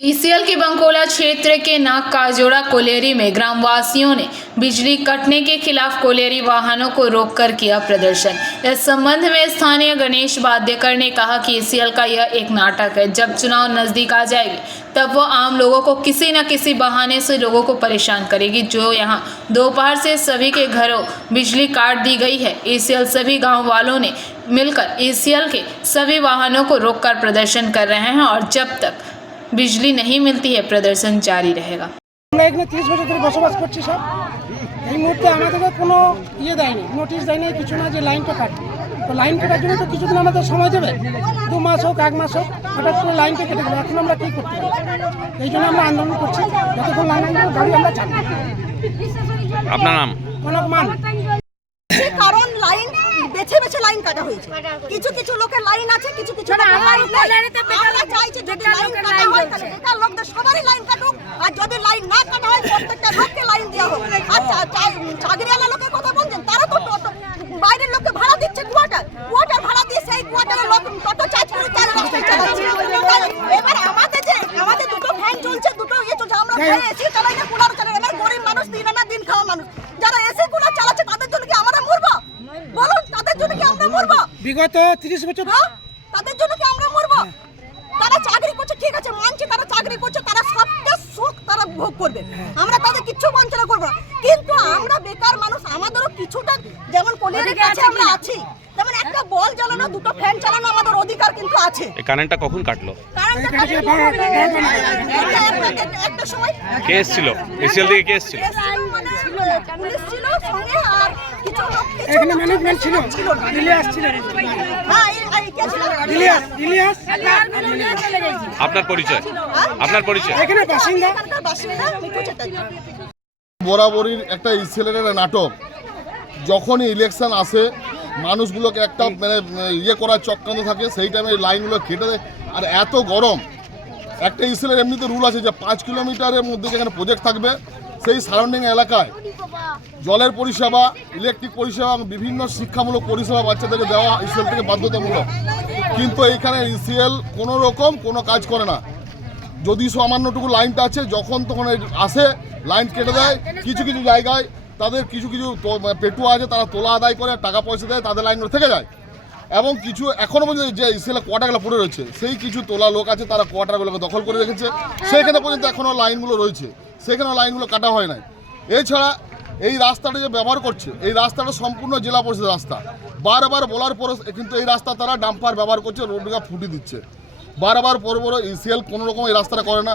ECL के बंकोला क्षेत्र के नागकाजोड़ा कोलेरी में ग्रामवासियों ने बिजली कटने के खिलाफ कोलेरी वाहनों को रोककर किया प्रदर्शन। इस संबंध में स्थानीय गणेश वाद्यकर ने कहा कि ईसीएल का यह एक नाटक है। जब चुनाव नजदीक आ जाएगी तब वो आम लोगों को किसी न किसी बहाने से लोगों को परेशान करेगी। जो यहाँ दोपहर से सभी के घरों बिजली काट दी गई है। ईसीएल सभी गाँव वालों ने मिलकर ईसीएल के सभी वाहनों को रोककर प्रदर्शन कर रहे हैं और जब तक बिजली नहीं मिलती है प्रदर्शन जारी रहेगा। আমরা এখানে 30 বছর ধরে বসবাস করছি সব। এই মুহূর্তে আমাদেরকে কোনো দেয়নি, নোটিশ দেয়নি, কিছু না, যে লাইনটা কাটবে। তো লাইন কাটার জন্য তো কিছুদিন আমাদের সময় দেবে, 2 মাস হোক 1 মাস হোক, হঠাৎ করে লাইনটা কেটে গেল। এখন আমরা কী করতে পারি? এই জন্য আমরা আন্দোলন করছি, যতক্ষণ লাইন গাড়ি আমরা চালাই। আপনার নাম? কনক মান। কারণ লাইন বেছে বেছে লাইন কাটা হয়েছে। কিছু কিছু লোকের লাইন আছে, কিছু কিছু লোকের লাইন নেই। আমরা চাইছি যদি লাইন কাটা হয় তাহলে বেকার লোকদের সবারই লাইন কাটুক, আর যদি লাইন না কাটা হয় প্রত্যেকটা লোককে লাইন দেওয়া হোক। আচ্ছা, চাকরিওয়ালা লোকের কথা বলছেন, তারা তো বাইরের লোককে ভাড়া দিচ্ছে, কোয়ার্টার ভাড়া দিয়ে সেই কোয়ার্টারের লোক টোটো চার্জ করে তার রাস্তায় চালাচ্ছে। এবার আমাদের দুটো ফ্যান চলছে, দুটো চলছে, আমরা এসি চালাই না, কুলার চালাই না। গরিব মানুষ, দিন আনা দিন খাওয়া মানুষ, যারা এসি কুলার চালাচ্ছে তাদের জন্য কি আমরা মরবো? বলুন, তাদের জন্য কি আমরা মরবো? বিগত 30 বছর তাদের জন্য কি আমরা মরবো? তারা চাকরি করছে, ঠিক আছে, মানছি তারা চাকরি করছে, তারা সবচেয়ে সুখ তারা ভোগ করবে, আমরা তাদের কিচ্ছু বঞ্চনা করবো না। কিন্তু আমরা বেকার মানুষ, আমাদেরও কিছুটা, যেমন কোলের কাছে আমরা আছি, তেমন একটা বল জ্বালানো, দুটো ফ্যান চালানো আমাদের অধিকার কিন্তু আছে। এই কারেন্টটা কখন কাটলো? একটা সময় কেস ছিল, এসিএল থেকে কেস ছিল, পুলিশ ছিল সঙ্গে, আর কিছু লোক এখানে ম্যানেজমেন্ট ছিল, ইলিয়াস ছিল। হ্যাঁ, এই কে ছিল? ইলিয়াস। আপনার পরিচয়? আপনার পরিচয়? এখানে বাসিন্দা। এখানকার বাসিন্দা মিঠু চ্যাটার্জি। বরাবরই একটা ইসিএলের নাটক। যখনই ইলেকশন আসে মানুষগুলোকে একটা করার চক্রান্ত থাকে, সেই টাইমে লাইনগুলো কেটে দেয়। আর এত গরম, একটা ইসিএলের এমনিতে রুল আছে যে 5 কিলোমিটারের মধ্যে যেখানে প্রজেক্ট থাকবে সেই সারাউন্ডিং এলাকায় জলের পরিষেবা, ইলেকট্রিক পরিষেবা এবং বিভিন্ন শিক্ষামূলক পরিষেবা বাচ্চাদেরকে দেওয়া ইসিএল থেকে বাধ্যতামূলক। কিন্তু এইখানে ইসিএল কোনো রকম কোনো কাজ করে না। যদি সামান্যটুকু লাইনটা আছে, যখন তখন আসে লাইন কেটে দেয়। কিছু কিছু জায়গায় তাদের কিছু পেটুয়া আছে, তারা তোলা আদায় করে টাকা পয়সা দেয়, তাদের লাইনগুলো থেকে যায়। এবং কিছু এখনও পর্যন্ত যে ইসিএলের কোয়ার্টারগুলো পড়ে রয়েছে, সেই কিছু তোলা লোক আছে, তারা কোয়ার্টারগুলোকে দখল করে রেখেছে। সেইখানে পর্যন্ত এখনও লাইনগুলো রয়েছে, সেখানেও লাইনগুলো কাটা হয় নাই। এছাড়া এই রাস্তাটা যে ব্যবহার করছে, এই রাস্তাটা সম্পূর্ণ জেলা পরিষদের রাস্তা। বারবার বলার পরও কিন্তু এই রাস্তা তারা ডাম্পার ব্যবহার করছে, রোডটা ফুটি দিচ্ছে। বারবার পরে ইসিএল কোনো রকম এই রাস্তাটা করে না।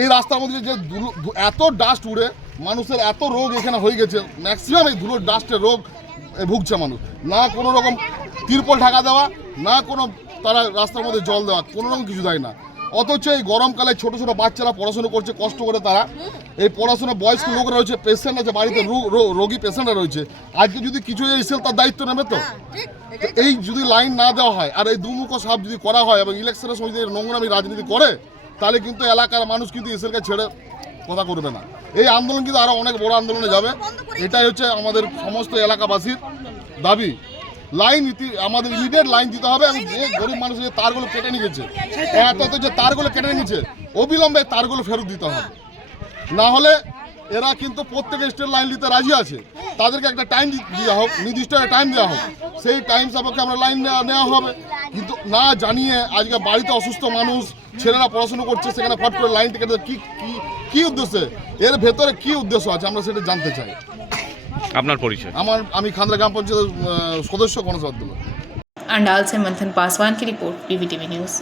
এই রাস্তার মধ্যে যে এত ডাস্ট উড়ে মানুষের এত রোগ এখানে হয়ে গেছে, ম্যাক্সিমাম এই ধুলোর ডাস্টের রোগ ভুগছে মানুষ। না কোনো রকম তিরপল ঢাকা দেওয়া, না কোনো তারা রাস্তার মধ্যে জল দেওয়া, কোনো রকম কিছু দেয় না। অথচ এই গরমকালে ছোটো ছোটো বাচ্চারা পড়াশুনো করছে কষ্ট করে, তারা এই পড়াশোনা, বয়স্ক লোক রয়েছে, পেশেন্ট আছে বাড়িতে, রোগী পেশেন্টরা রয়েছে। আজকে যদি কিছু ইসিএল তার দায়িত্ব নেবে তো। এই যদি লাইন না দেওয়া হয় আর এই দুমুখো সাপ যদি করা হয় এবং ইলেকশনের সময় যদি নোংরামি রাজনীতি করে, তাহলে কিন্তু এলাকার মানুষ কিন্তু ইসিএলকে ছেড়ে কথা করবে না। এই আন্দোলন কিন্তু আরও অনেক বড় আন্দোলনে যাবে। এটাই হচ্ছে আমাদের সমস্ত এলাকাবাসীর দাবি। লাইন আমাদের ইমিডিয়েট লাইন দিতে হবে। এবং যে গরিব মানুষ যে তারগুলো কেটে নিয়ে গেছে, এত যে তারগুলো কেটে নিয়েছে, অবিলম্বে তারগুলো ফেরত দিতে হবে। না হলে এরা কিন্তু প্রত্যেকে স্টেট লাইন দিতে রাজি আছে, তাদেরকে একটা টাইম দেওয়া হোক, নির্দিষ্ট একটা টাইম দেওয়া হোক, সেই টাইম সাপেক্ষে আমরা লাইন নেওয়া হবে। কিন্তু না জানিয়ে আজকে বাড়িতে অসুস্থ মানুষ, ছেলেরা পড়াশুনো করছে, সেখানে ফট করে লাইন কেটে কি উদ্দেশ্যে, এর ভেতরে কি উদ্দেশ্য আছে আমরা সেটা জানতে চাই। আপনার পরিচয়? আমি খান্দরা গ্রাম পঞ্চায়েত সদস্য গণেশ। अंडाल से मंथन पासवान की रिपोर्ट, पीवीटीवी न्यूज़।